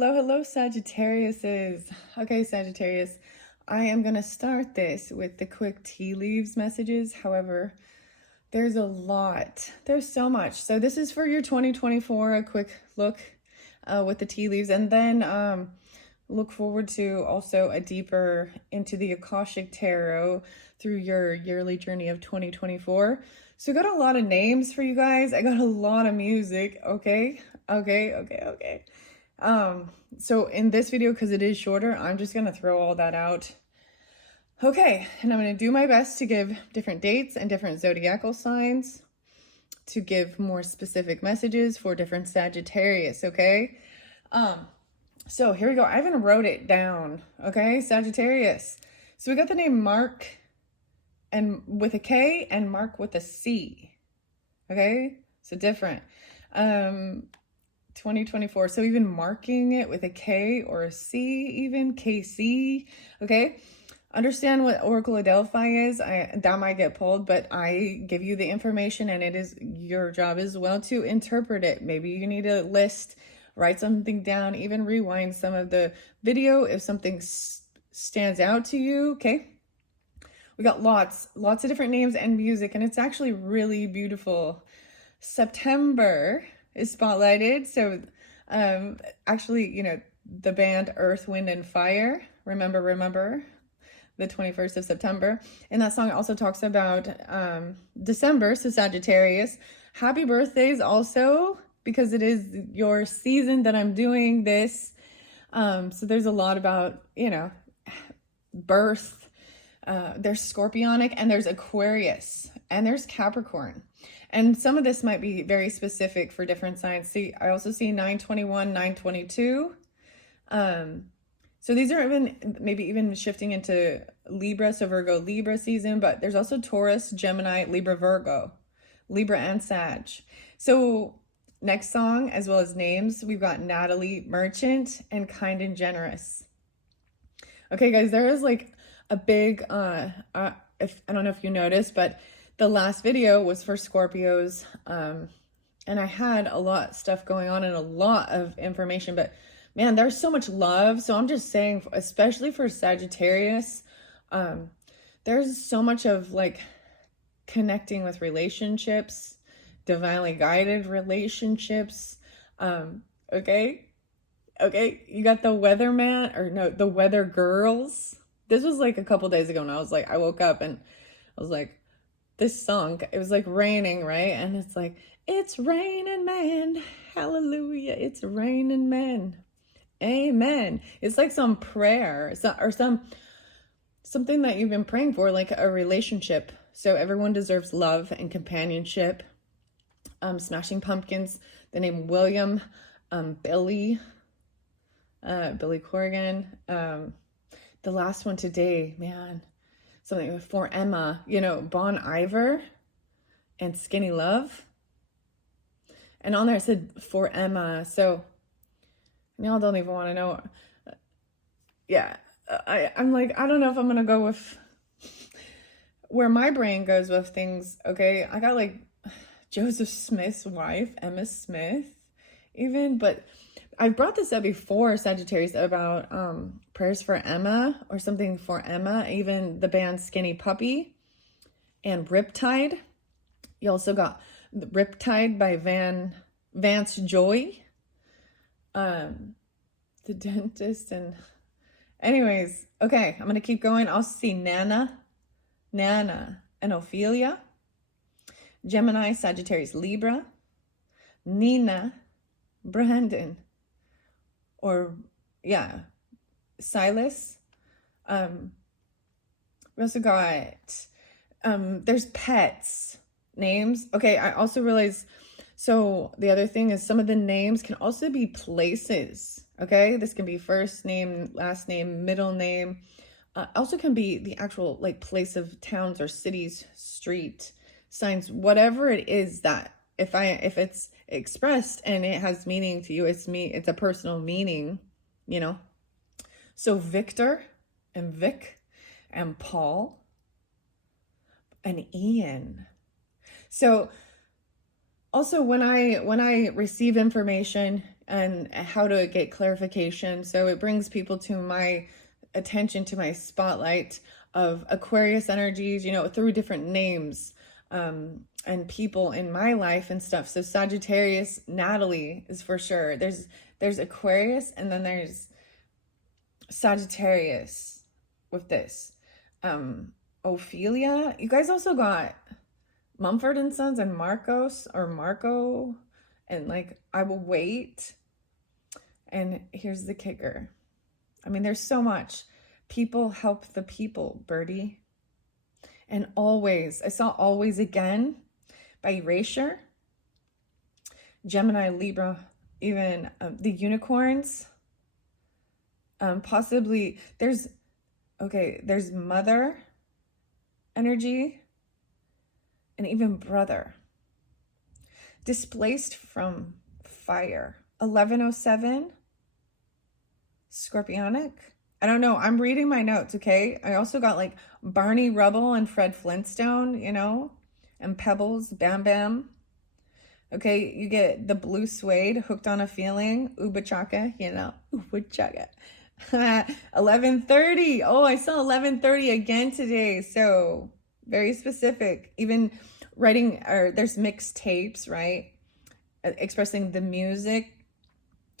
Hello, Sagittariuses. Okay, Sagittarius, I am going to start this with the quick tea leaves messages. However, there's a lot. There's so much. So this is for your 2024, a quick look with the tea leaves. And then look forward to also a deeper into the Akashic Tarot through your yearly journey of 2024. So I got a lot of names for you guys. I got a lot of music. Okay. So in this video, because it is shorter, I'm just gonna throw all that out. Okay, and I'm gonna do my best to give different dates and different zodiacal signs to give more specific messages for different Sagittarius, okay? So here we go. I even wrote it down, okay? Sagittarius. So we got the name Mark and with a K and Mark with a C, okay? So different. 2024, so even marking it with a K or a C, even KC, okay? Understand what Oracle of Delphi is. That might get pulled, but I give you the information, and it is your job as well to interpret it. Maybe you need a list, write something down, even rewind some of the video if something stands out to you, okay? We got lots of different names and music, and it's actually really beautiful. September is spotlighted. So actually, you know, the band Earth, Wind, and Fire, remember, the 21st of September. And that song also talks about December, so Sagittarius. Happy birthdays also, because it is your season that I'm doing this. So there's a lot about, you know, birth. There's Scorpionic, and there's Aquarius, and there's Capricorn. And some of this might be very specific for different signs. See, I also see 921, 922. So these are maybe even shifting into Libra, so Virgo, Libra season, but there's also Taurus, Gemini, Libra, Virgo, Libra, and Sag. So next song, as well as names, we've got Natalie Merchant and Kind and Generous. Okay, guys, there is like a big, if I don't know if you noticed, but the last video was for Scorpios, and I had a lot of stuff going on and a lot of information, but man, there's so much love. So I'm just saying, especially for Sagittarius, there's so much of like connecting with relationships, divinely guided relationships. Okay, you got the weatherman, or no, the weather girls. This was like a couple days ago, and I woke up and I was like, this song, it was like raining, right? And it's like, it's raining man, hallelujah, it's raining men, amen. It's like some prayer, or something that you've been praying for, like a relationship. So everyone deserves love and companionship. Smashing Pumpkins, the name William, Billy Corgan. The last one today, man, something for Emma, you know, Bon Iver and Skinny Love. And on there it said for Emma. So y'all don't even want to know. Yeah, I'm like, I don't know if I'm going to go with where my brain goes with things. Okay, I got like Joseph Smith's wife, Emma Smith, even, but I brought this up before, Sagittarius, about prayers for Emma or something for Emma, even the band Skinny Puppy and Riptide. You also got Riptide by Vance Joy, the dentist. And anyways, okay, I'm going to keep going. I'll see Nana and Ophelia, Gemini, Sagittarius, Libra, Nina, Brandon, or yeah, Silas. We also got there's pets names. Okay, I also realized, so the other thing is some of the names can also be places. Okay, this can be first name, last name, middle name. Also can be the actual like place of towns or cities, street signs, whatever it is that if it's expressed and it has meaning to you, it's a personal meaning, you know. So Victor and Vic and Paul and Ian. So also when I receive information and how to get clarification. So it brings people to my attention, to my spotlight of Aquarius energies, you know, through different names and people in my life and stuff. So Sagittarius, Natalie is for sure. There's Aquarius, and then there's Sagittarius with this. Ophelia. You guys also got Mumford and Sons and Marcos or Marco, and like I Will Wait. And here's the kicker. I mean, there's so much. People help the people, Birdie. And Always. I saw Always Again by Erasure. Gemini, Libra, even the unicorns. Possibly there's mother energy and even brother. Displaced from fire. 1107. Scorpionic. I don't know. I'm reading my notes, okay? I also got like Barney Rubble and Fred Flintstone, you know, and Pebbles, Bam Bam. Okay, you get the Blue Suede, Hooked on a Feeling, Uba Chaka, you know, Uba Chaka. 11:30. Oh, I saw 11:30 again today. So very specific. Even writing, or there's mixed tapes, right? Expressing the music.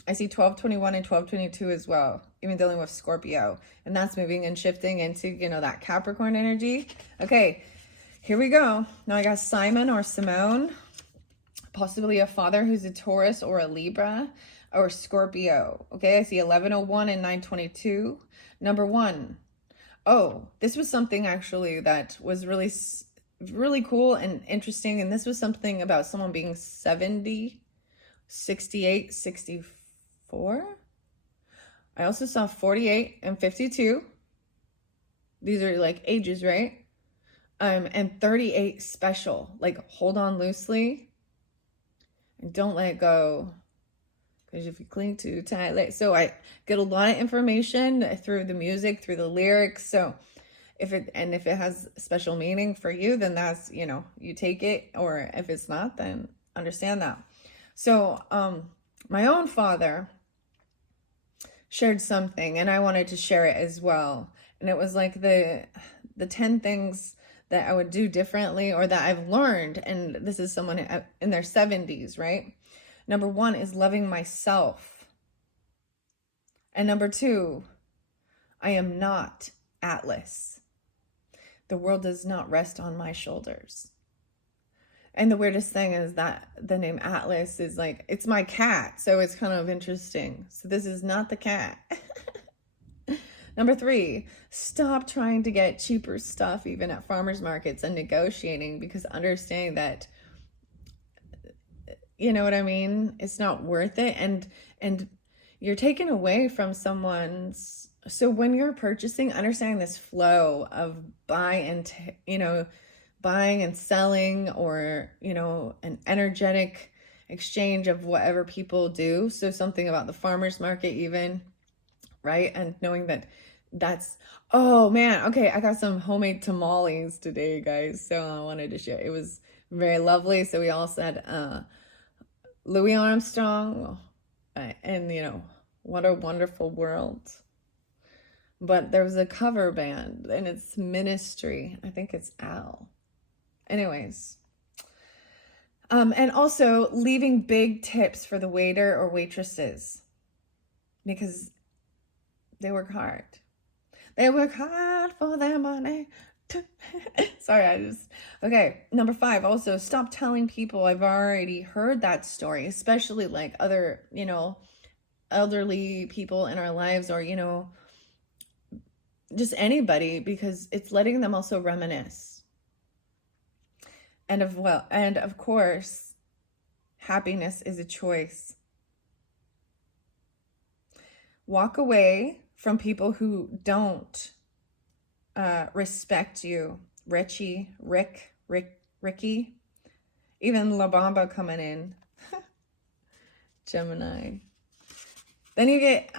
I see 12:21 and 12:22 as well, even dealing with Scorpio. And that's moving and shifting into, you know, that Capricorn energy. Okay, here we go. Now I got Simon or Simone, possibly a father who's a Taurus or a Libra or Scorpio. Okay, I see 11:01 and 9:22. Number one. Oh, this was something actually that was really cool and interesting. And this was something about someone being 70, 68, 64. I also saw 48 and 52. These are like ages, right? And 38 special, like hold on loosely and don't let go. Because if you cling too tight, so I get a lot of information through the music, through the lyrics. So if it has special meaning for you, then that's, you know, you take it. Or if it's not, then understand that. So my own father shared something, and I wanted to share it as well. And it was like the 10 things that I would do differently or that I've learned. And this is someone in their 70s, right? Number one is loving myself. And number two, I am not Atlas. The world does not rest on my shoulders. And the weirdest thing is that the name Atlas is like, it's my cat. So it's kind of interesting. So this is not the cat. Number three, stop trying to get cheaper stuff even at farmers markets and negotiating, because understanding that, you know what I mean? It's not worth it. And you're taken away from someone's. So when you're purchasing, understanding this flow of buying and selling, or, you know, an energetic exchange of whatever people do. So something about the farmer's market even, right? And knowing that's, oh man, okay, I got some homemade tamales today, guys. So I wanted to share. It was very lovely. So we all said, Louis Armstrong, and you know, what a wonderful world. But there was a cover band, and it's Ministry. I think it's Al. Anyways. And also leaving big tips for the waiter or waitresses, because they work hard. They work hard for their money. Sorry, okay. Number five, also stop telling people I've already heard that story, especially like other, you know, elderly people in our lives, or, you know, just anybody, because it's letting them also reminisce. And of course, happiness is a choice. Walk away from people who don't respect you. Ricky, even La Bamba coming in. Gemini. Then you get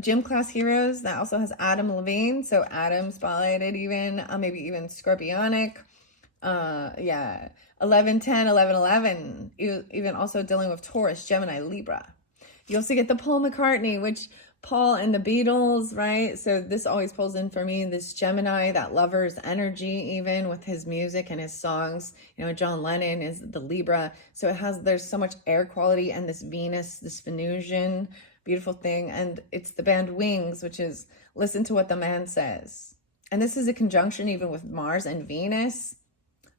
Gym Class Heroes. That also has Adam Levine. So Adam spotlighted even, maybe even Scorpionic. Yeah, 11, 10, 11, 11. Even also dealing with Taurus, Gemini, Libra. You also get the Paul McCartney, which Paul and the Beatles, right? So this always pulls in for me, this Gemini, that lover's energy, even with his music and his songs. You know, John Lennon is the Libra. So there's so much air quality, and this Venus, this Venusian, beautiful thing. And it's the band Wings, which is listen to what the man says. And this is a conjunction even with Mars and Venus.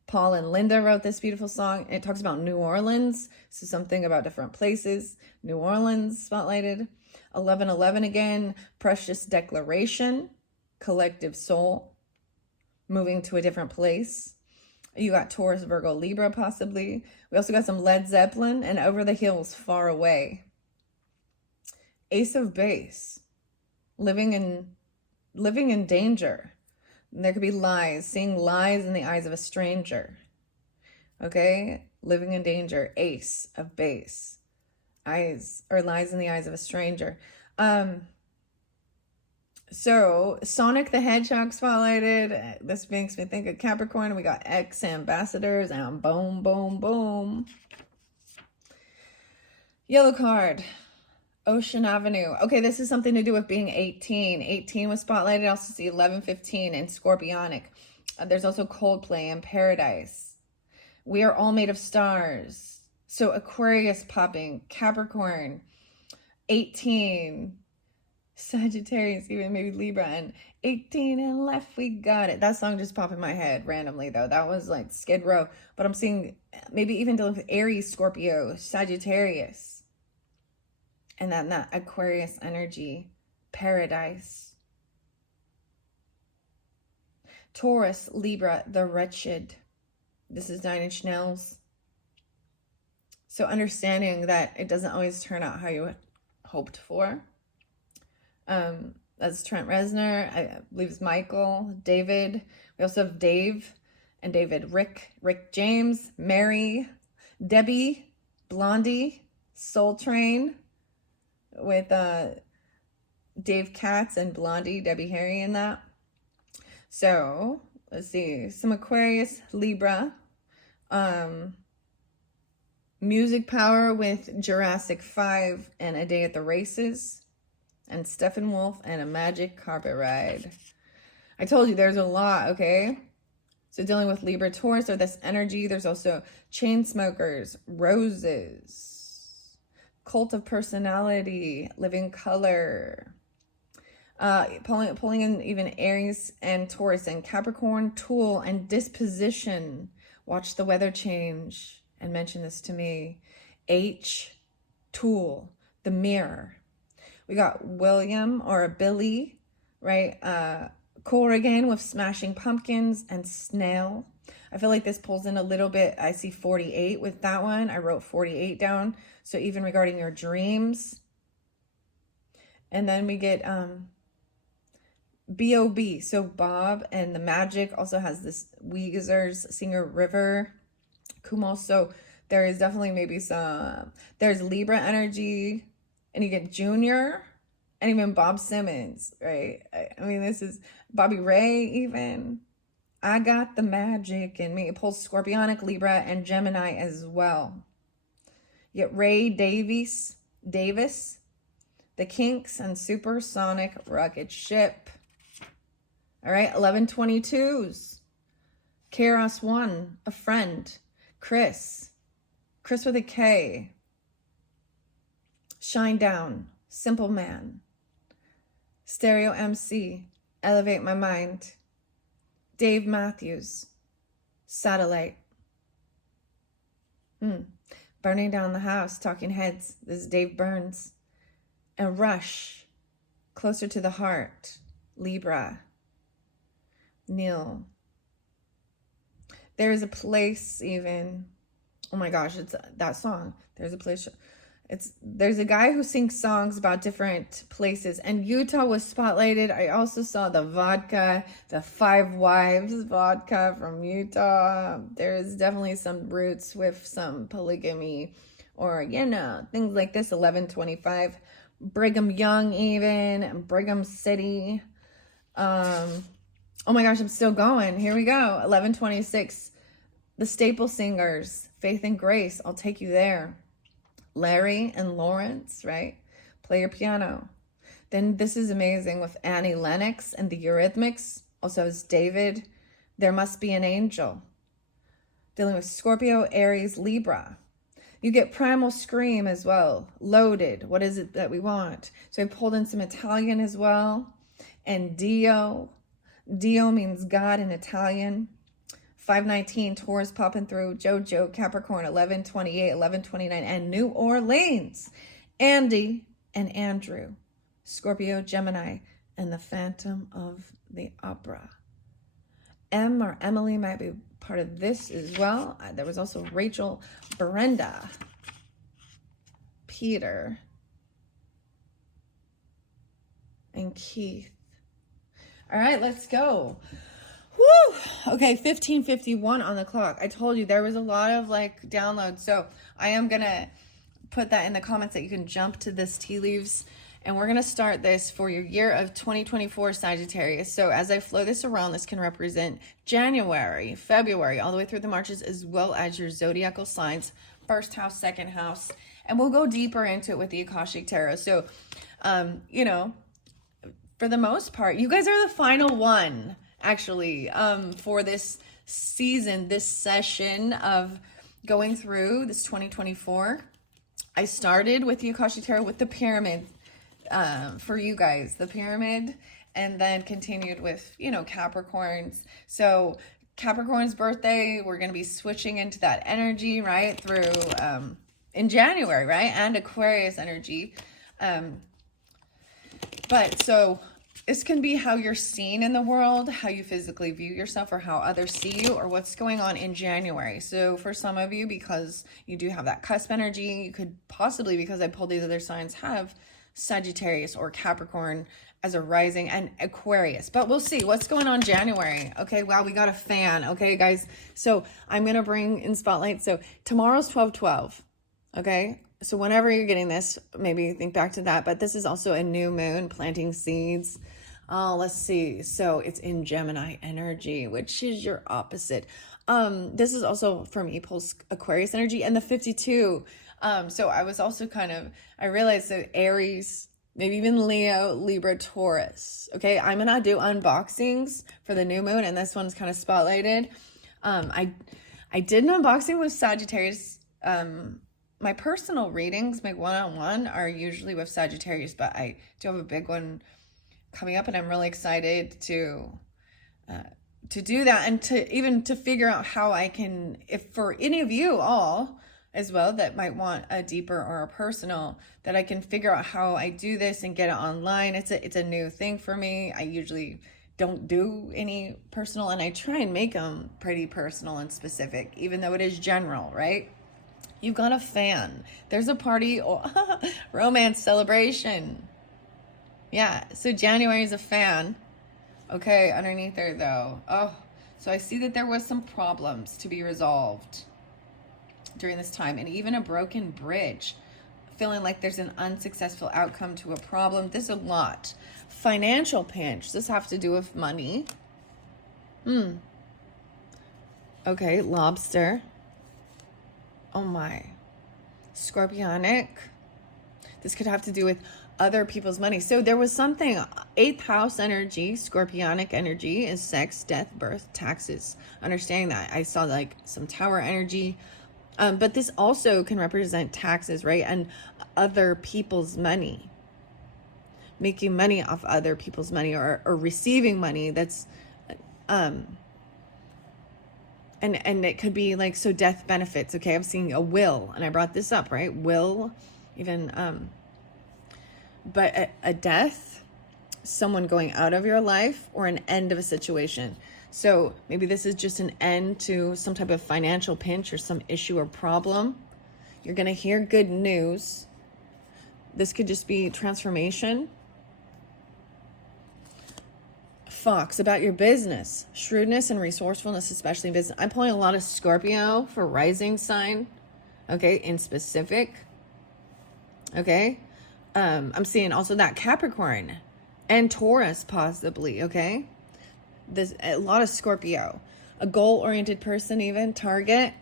Paul and Linda wrote this beautiful song. It talks about New Orleans. So something about different places. New Orleans spotlighted. 1111 again. Precious declaration. Collective soul. Moving to a different place. You got Taurus, Virgo, Libra possibly. We also got some Led Zeppelin and Over the Hills, Far Away. Ace of Base. Living in danger. There could be lies, seeing lies in the eyes of a stranger. Okay? Living in danger. Ace of Base. Eyes or lies in the eyes of a stranger. So Sonic the Hedgehog spotlighted. This makes me think of Capricorn. We got ex-ambassadors and boom, boom, boom. Yellow card. Ocean Avenue. Okay, this is something to do with being 18. 18 was spotlighted. I also see 11:15 and Scorpionic. There's also Coldplay and Paradise. We are all made of stars. So Aquarius popping, Capricorn, 18, Sagittarius, even maybe Libra, and 18 and left we got it. That song just popped in my head randomly though. That was like Skid Row. But I'm seeing maybe even dealing with Aries, Scorpio, Sagittarius. And then that Aquarius energy, Paradise. Taurus, Libra, the wretched. This is 9 Inch Nails. So understanding that it doesn't always turn out how you hoped for. That's Trent Reznor. I believe it's Michael, David. We also have Dave and David, Rick James, Mary, Debbie, Blondie, Soul Train, with Dave Katz and Blondie, Debbie Harry in that. So let's see, some Aquarius, Libra, music power with Jurassic 5 and A Day at the Races, and Steppenwolf and A Magic Carpet Ride. I told you there's a lot, okay? So dealing with Libra, Taurus, or this energy. There's also Chainsmokers, Roses, Cult of Personality, Living Color, pulling in even Aries and Taurus and Capricorn, Tool and Disposition. Watch the weather change and mention this to me. H, Tool, The Mirror. We got William or Billy, right? Corrigan with Smashing Pumpkins and Snail. I feel like this pulls in a little bit. I see 48 with that one. I wrote 48 down. So even regarding your dreams. And then we get B.O.B. So Bob and the Magic also has this Weezer's Singer River. Kumo. So there is definitely maybe there's Libra energy. And you get Junior. And even Bob Simmons, right? I mean, this is Bobby Ray even. I got the magic in me. It pulls Scorpionic, Libra, and Gemini as well. You get Ray Davis, The Kinks, and Supersonic Rocket Ship. All right, 1122s. Keros 1, A Friend. Chris with a K. Shine Down, Simple Man. Stereo MC, Elevate My Mind. Dave Matthews, Satellite. Burning Down the House, Talking Heads. This is Dave Burns. And Rush, Closer to the Heart, Libra. Neil. There is a place even. Oh my gosh, it's that song. There's a place. There's a guy who sings songs about different places, and Utah was spotlighted. I also saw the vodka, the 5 Wives vodka from Utah. There is definitely some roots with some polygamy or, things like this. 1125, Brigham Young even, Brigham City. Oh my gosh, I'm still going. Here we go. 1126, the Staple Singers, Faith and Grace. I'll take you there. Larry and Lawrence, right? Play your piano. Then this is amazing with Annie Lennox and the Eurythmics. Also as David, There Must Be an Angel. Dealing with Scorpio, Aries, Libra. You get Primal Scream as well. Loaded. What is it that we want? So I pulled in some Italian as well. And Dio. Dio means God in Italian. 519, Taurus popping through. Jojo, Capricorn, 1128, 1129. And New Orleans. Andy and Andrew. Scorpio, Gemini. And the Phantom of the Opera. M or Emily might be part of this as well. There was also Rachel, Brenda, Peter, and Keith. All right, let's go. Woo! Okay, 15:51 on the clock. I told you there was a lot of like downloads. So I am going to put that in the comments that you can jump to this tea leaves. And we're going to start this for your year of 2024 Sagittarius. So as I flow this around, this can represent January, February, all the way through the Marches, as well as your zodiacal signs, first house, second house. And we'll go deeper into it with the Akashic Tarot. So, you know, for the most part, you guys are the final one, actually, for this season, this session of going through this 2024. I started with the Akashic Tarot with the pyramid. For you guys, the pyramid, and then continued with, you know, Capricorns. So Capricorn's birthday, we're going to be switching into that energy, right, through in January, right, and Aquarius energy. But so this can be how you're seen in the world, how you physically view yourself, or how others see you, or what's going on in January. So for some of you, because you do have that cusp energy, you could possibly, because I pulled these other signs, have Sagittarius or Capricorn as a rising, and Aquarius. But we'll see what's going on January. Okay, wow, we got a fan. Okay, guys. So I'm going to bring in spotlight. So tomorrow's 12/12. Okay, so whenever you're getting this, maybe think back to that. But this is also a new moon, planting seeds. Let's see. So it's in Gemini energy, which is your opposite. This is also from Epulse Aquarius energy, and the 52. So I was also I realized that Aries, maybe even Leo, Libra, Taurus. Okay, I'm gonna do unboxings for the new moon, and this one's kind of spotlighted. I did an unboxing with Sagittarius. My personal readings, my one-on-one, are usually with Sagittarius, but I do have a big one coming up, and I'm really excited to do that, and to figure out how I can, if for any of you all as well that might want a deeper or a personal, that I can figure out how I do this and get it online. It's a new thing for me. I usually don't do any personal, and I try and make them pretty personal and specific, even though it is general, right? You've got a fan. There's a party or romance celebration. Yeah, so January is a fan. Okay, underneath there though. Oh, so I see that there was some problems to be resolved during this time, and even a broken bridge, feeling like there's an unsuccessful outcome to a problem. This is a lot. Financial pinch. This has to do with money. Okay, lobster. Oh my. Scorpionic. This could have to do with other people's money. So there was something, 8th house energy, Scorpionic energy is sex, death, birth, taxes. Understanding that, I saw like some tower energy. But this also can represent taxes, right? And other people's money. Making money off other people's money, or receiving money that's, and it could be like, so death benefits. Okay, I'm seeing a will, and I brought this up, right? Will, even, but a death, someone going out of your life, or an end of a situation. So maybe this is just an end to some type of financial pinch or some issue or problem. You're going to hear good news. This could just be transformation. Fox, about your business. Shrewdness and resourcefulness, especially in business. I'm pulling a lot of Scorpio for rising sign. Okay, in specific. Okay. I'm seeing also that Capricorn and Taurus possibly. Okay. There's a lot of Scorpio, a goal-oriented person, even Target.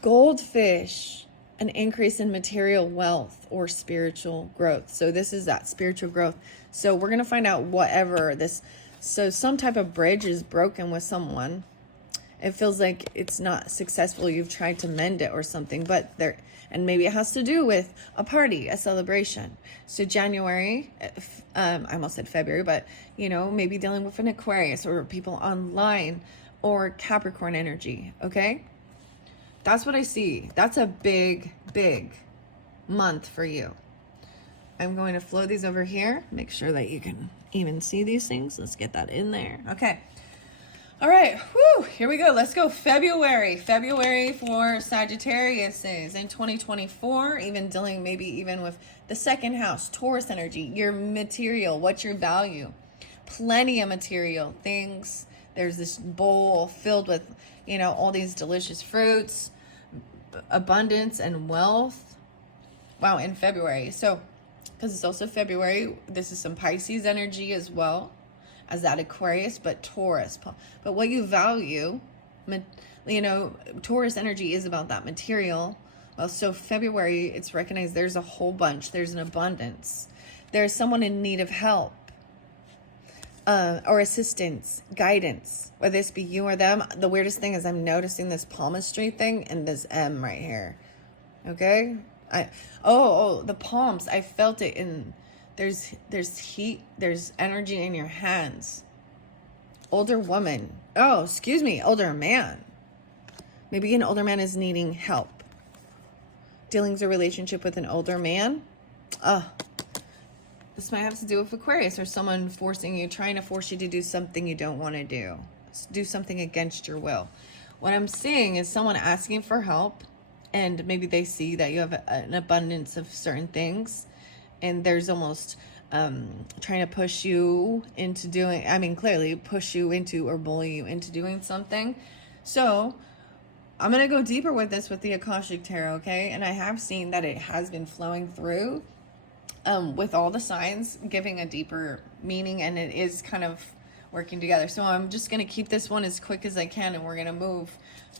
Goldfish. an increase in material wealth or spiritual growth. So this is that spiritual growth. So we're going to find out whatever this, so some type of bridge is broken with someone. It feels like it's not successful. You've tried to mend it or something, but there, and maybe it has to do with a party, a celebration. So January, I almost said February, but you know, maybe dealing with an Aquarius or people online or Capricorn energy. Okay. That's what I see. That's a big, big month for you. I'm going to flow these over here. Make sure that you can even see these things. Let's get that in there. Okay. All right. Whew. Here we go. Let's go February. February for Sagittarius is in 2024, even dealing maybe even with the second house, Taurus energy, your material, what's your value? Plenty of material things. There's this bowl filled with, you know, all these delicious fruits, abundance and wealth. Wow, in February. So, because it's also February, this is some Pisces energy as well as that Aquarius, but Taurus. But what you value, you know, Taurus energy is about that material. Well, so February, it's recognized there's a whole bunch. There's an abundance. There's someone in need of help. Or assistance, guidance, whether this be you or them. The weirdest thing is I'm noticing this palmistry thing and this M right here. Okay. The palms. I felt it in, there's heat, there's energy in your hands. Older woman. Oh, excuse me. Older man. Maybe an older man is needing help. Dealing with a relationship with an older man. This might have to do with Aquarius or someone forcing you, trying to force you to do something you don't want to do something against your will. What I'm seeing is someone asking for help, and maybe they see that you have an abundance of certain things, and there's almost trying to push you into doing, clearly push you into or bully you into doing something. So I'm going to go deeper with this with the Akashic Tarot, okay? And I have seen that it has been flowing through with all the signs, giving a deeper meaning, and it is kind of working together. So I'm just going to keep this one as quick as I can, and we're going to move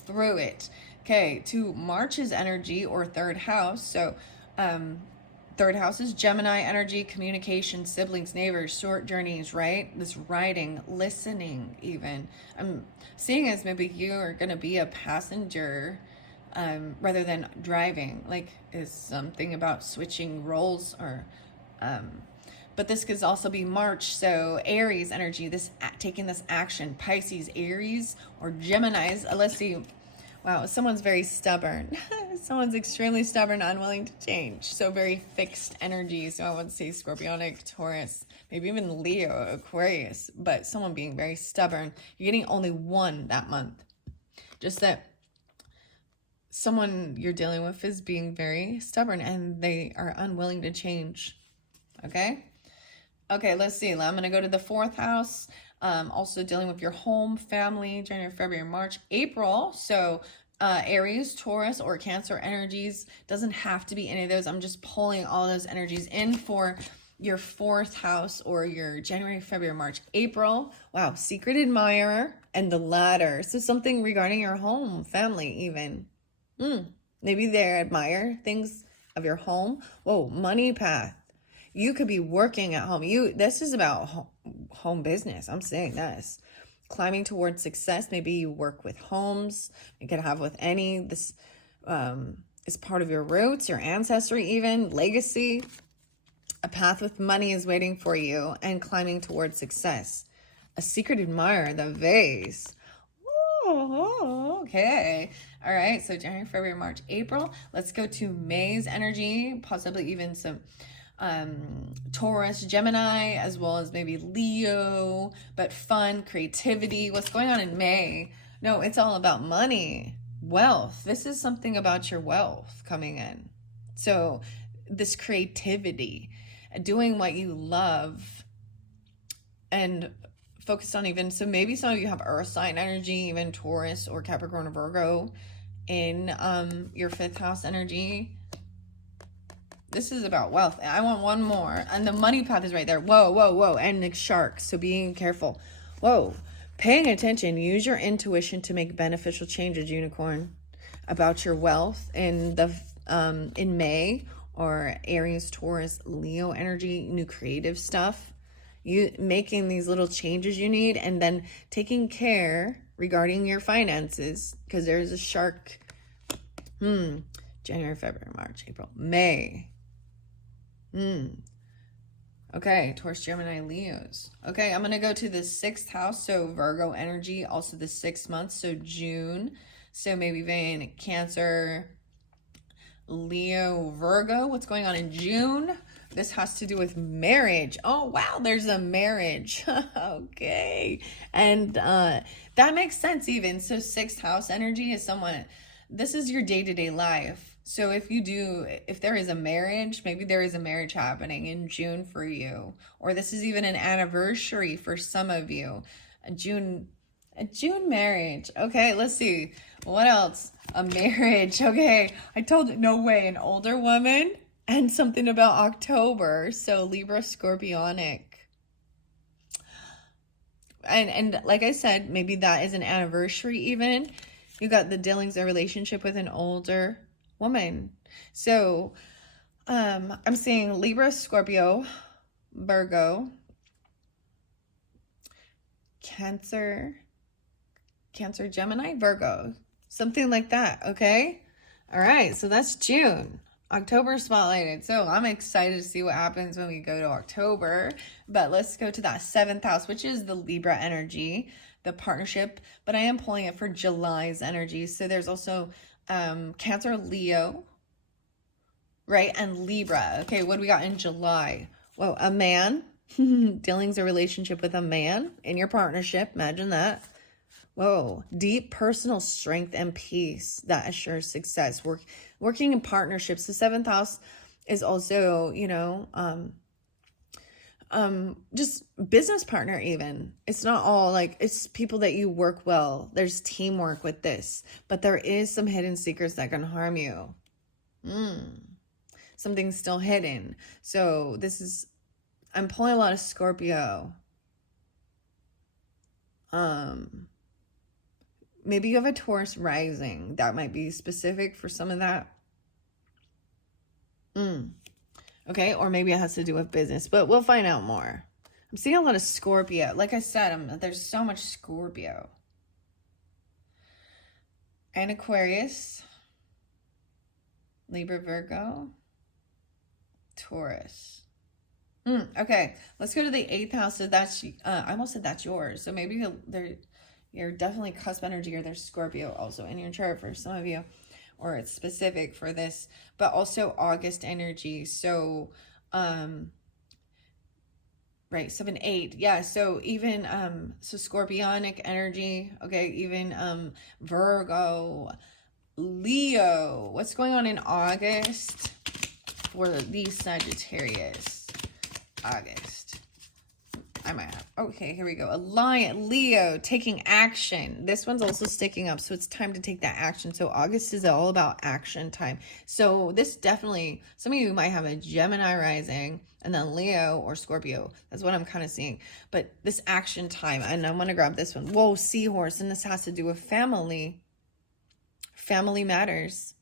through it. Okay, to March's energy or third house. So third house is Gemini energy, communication, siblings, neighbors, short journeys, right? This writing, listening even. I'm seeing as maybe you are going to be a passenger rather than driving, like is something about switching roles or but this could also be March. So Aries energy, this taking this action. Pisces, Aries, or Geminis. Let's see. Wow, someone's very stubborn. Someone's extremely stubborn, unwilling to change. So very fixed energy. So I would say Scorpionic, Taurus, maybe even Leo, Aquarius, but someone being very stubborn. You're getting only one that month. Just that someone you're dealing with is being very stubborn and they are unwilling to change. Okay? Okay, let's see. I'm going to go to the fourth house. Also dealing with your home, family, January, February, March, April. So Aries, Taurus, or Cancer energies. Doesn't have to be any of those. I'm just pulling all those energies in for your fourth house or your January, February, March, April. Wow, secret admirer and the ladder. So something regarding your home, family even. Maybe they admire things of your home. Whoa, money path. You could be working at home. This is about home business. I'm saying this. Climbing towards success. Maybe you work with homes. You could have with any. This is part of your roots, your ancestry even. Legacy. A path with money is waiting for you and climbing towards success. A secret admirer, the vase. Oh, okay. All right. So January, February, March, April. Let's go to May's energy. Possibly even some Taurus, Gemini, as well as maybe Leo, but fun, creativity. What's going on in May? No, it's all about money, wealth. This is something about your wealth coming in. So this creativity, doing what you love and focused on even, so maybe some of you have earth sign energy, even Taurus or Capricorn or Virgo in your fifth house energy. This is about wealth. I want one more. And the money path is right there. Whoa, whoa, whoa. And the shark. So being careful. Whoa. Paying attention. Use your intuition to make beneficial changes, unicorn. About your wealth and the in May, or Aries, Taurus, Leo energy, new creative stuff. You making these little changes you need, and then taking care regarding your finances, because there's a shark. January, February, March, April, May. Okay, Taurus, Gemini, Leos. Okay, I'm going to go to the 6th house, so Virgo energy, also the 6th month, so June. So maybe even Cancer, Leo, Virgo. What's going on in June? This has to do with marriage. Oh, wow, there's a marriage. Okay. And that makes sense even. So 6th house energy is someone, this is your day-to-day life. So if there is a marriage, maybe there is a marriage happening in June for you, or this is even an anniversary for some of you, a June marriage. Okay, let's see. What else? A marriage. Okay, I told you, no way, an older woman, and something about October. So Libra, Scorpionic. And like I said, maybe that is an anniversary even. You got the dealings, a relationship with an older woman. So I'm seeing Libra, Scorpio, Virgo, Cancer, Gemini, Virgo, something like that. Okay. All right. So that's June. October spotlighted. So I'm excited to see what happens when we go to October, but let's go to that 7th house, which is the Libra energy, the partnership, but I am pulling it for July's energy. So there's also Cancer, Leo, right? And Libra. Okay, what do we got in July? Well, a man. Dealings a relationship with a man in your partnership. Imagine that. Whoa, deep personal strength and peace that assures success. Working in partnerships. The 7th house is also, just business partner even. It's not all like, it's people that you work well. There's teamwork with this, but there is some hidden secrets that can harm you. Something's still hidden. So I'm pulling a lot of Scorpio. Maybe you have a Taurus rising. That might be specific for some of that. Okay, or maybe it has to do with business, but we'll find out more. I'm seeing a lot of Scorpio. Like I said, there's so much Scorpio. And Aquarius, Libra, Virgo, Taurus. Okay, let's go to the 8th house. So that's, I almost said that's yours. So maybe you're definitely cusp energy, or there's Scorpio also in your chart for some of you, or it's specific for this, but also August energy. So, right, 7, 8. Yeah, so even, so Scorpionic energy, okay, even Virgo, Leo. What's going on in August for the Sagittarius? August. I might have. Okay, here we go. A Lion, Leo, taking action. This one's also sticking up, so it's time to take that action. So August is all about action time. So this definitely, some of you might have a Gemini rising, and then Leo or Scorpio. That's what I'm kind of seeing. But this action time, and I'm going to grab this one. Whoa, Seahorse, and this has to do with family. Family matters.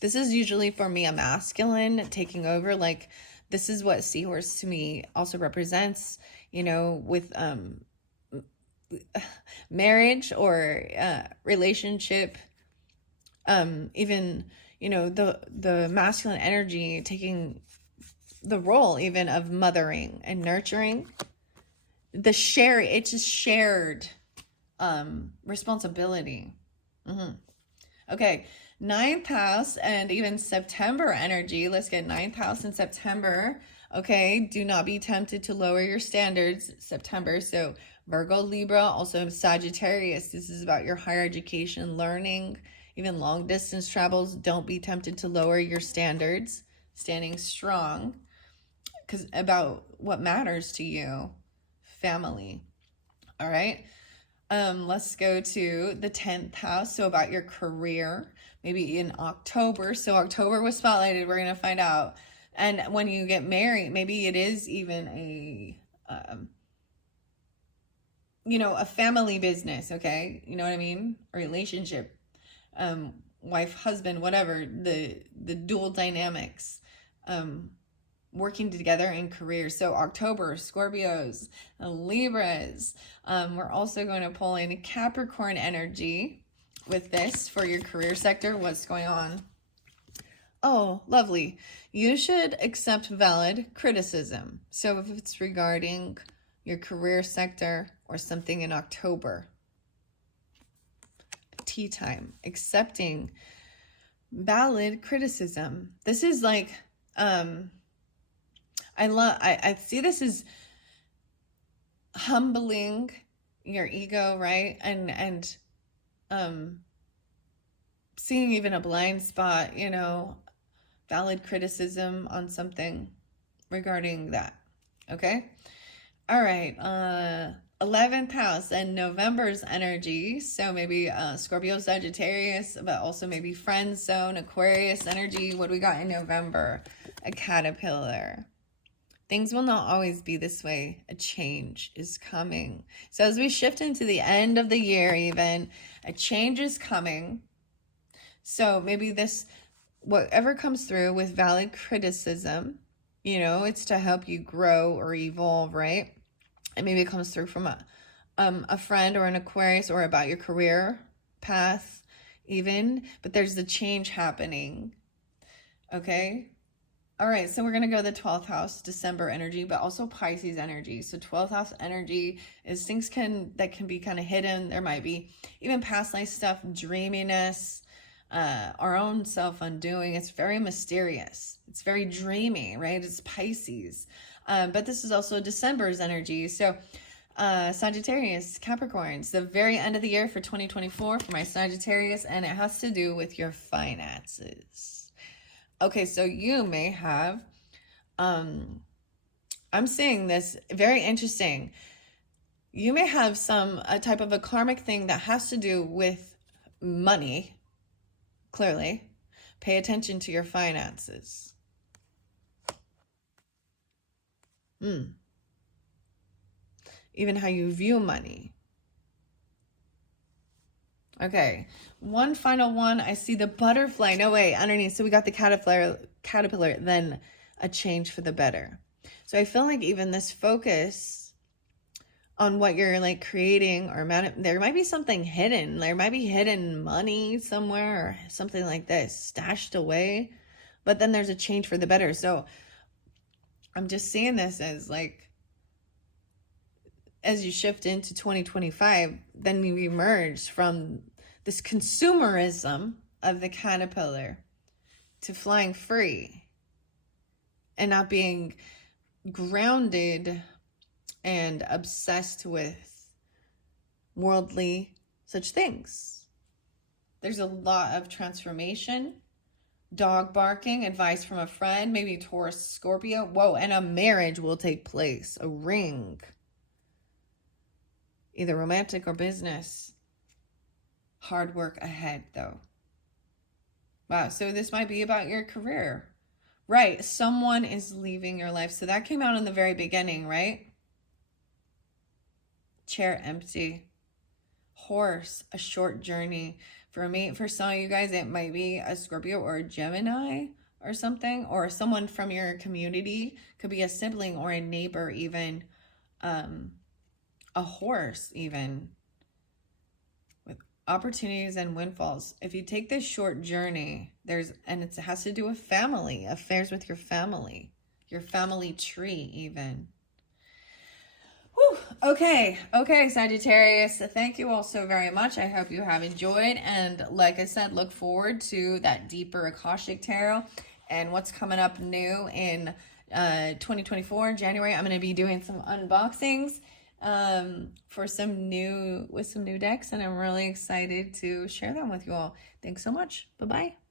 This is usually for me a masculine taking over, like, this is what Seahorse to me also represents, with marriage or relationship, even, the masculine energy taking the role even of mothering and nurturing. It's just shared responsibility. Okay. 9th house and even September energy. Let's get 9th house in September. Okay, do not be tempted to lower your standards, September. So Virgo, Libra, also Sagittarius. This is about your higher education, learning, even long distance travels. Don't be tempted to lower your standards, standing strong, because about what matters to you, family. All right. Let's go to the 10th house. So about your career, maybe in October. So October was spotlighted. We're going to find out. And when you get married, maybe it is even a family business. Okay. You know what I mean? A relationship, wife, husband, whatever, the dual dynamics, working together in careers. So October, Scorpios, Libras. We're also going to pull in Capricorn energy with this for your career sector. What's going on? Oh, lovely. You should accept valid criticism. So if it's regarding your career sector or something in October, tea time, accepting valid criticism. This is like, I see this as humbling your ego, right? And seeing even a blind spot, you know, valid criticism on something regarding that. Okay. All right. 11th house and November's energy. So maybe Scorpio, Sagittarius, but also maybe friend zone, Aquarius energy. What do we got in November? A caterpillar. Things will not always be this way. A change is coming. So as we shift into the end of the year, even, a change is coming. So maybe this, whatever comes through with valid criticism, you know, it's to help you grow or evolve, right? And maybe it comes through from a friend or an Aquarius, or about your career path even. But there's the change happening. Okay? All right, so we're going to go to the 12th house, December energy, but also Pisces energy. So 12th house energy is things that can be kind of hidden. There might be even past life stuff, dreaminess, our own self-undoing. It's very mysterious. It's very dreamy, right? It's Pisces. But this is also December's energy. So Sagittarius, Capricorns, the very end of the year for 2024 for my Sagittarius, and it has to do with your finances. Okay, so you may have, I'm seeing this very interesting. You may have a type of a karmic thing that has to do with money. Clearly, pay attention to your finances. Even how you view money. Okay, one final one. I see the butterfly. No, wait, underneath. So we got the caterpillar, then a change for the better. So I feel like even this focus on what you're like creating, or there might be something hidden. There might be hidden money somewhere or something like this stashed away, but then there's a change for the better. So I'm just seeing this as like, as you shift into 2025, then you emerge from this consumerism of the caterpillar to flying free and not being grounded and obsessed with worldly such things. There's a lot of transformation, dog barking, advice from a friend, maybe Taurus, Scorpio. Whoa, and a marriage will take place, a ring. Either romantic or business. Hard work ahead, though. Wow, so this might be about your career. Right, someone is leaving your life. So that came out in the very beginning, right? Chair empty. Horse, a short journey. For some of you guys, it might be a Scorpio or a Gemini or something. Or someone from your community. Could be a sibling or a neighbor even. A horse even, with opportunities and windfalls. If you take this short journey, and it has to do with family, affairs with your family tree even. Whew. Okay, Sagittarius, thank you all so very much. I hope you have enjoyed, and like I said, look forward to that deeper Akashic Tarot and what's coming up new in 2024, January. I'm going to be doing some unboxings with some new decks, and I'm really excited to share them with you all. Thanks so much. Bye-bye.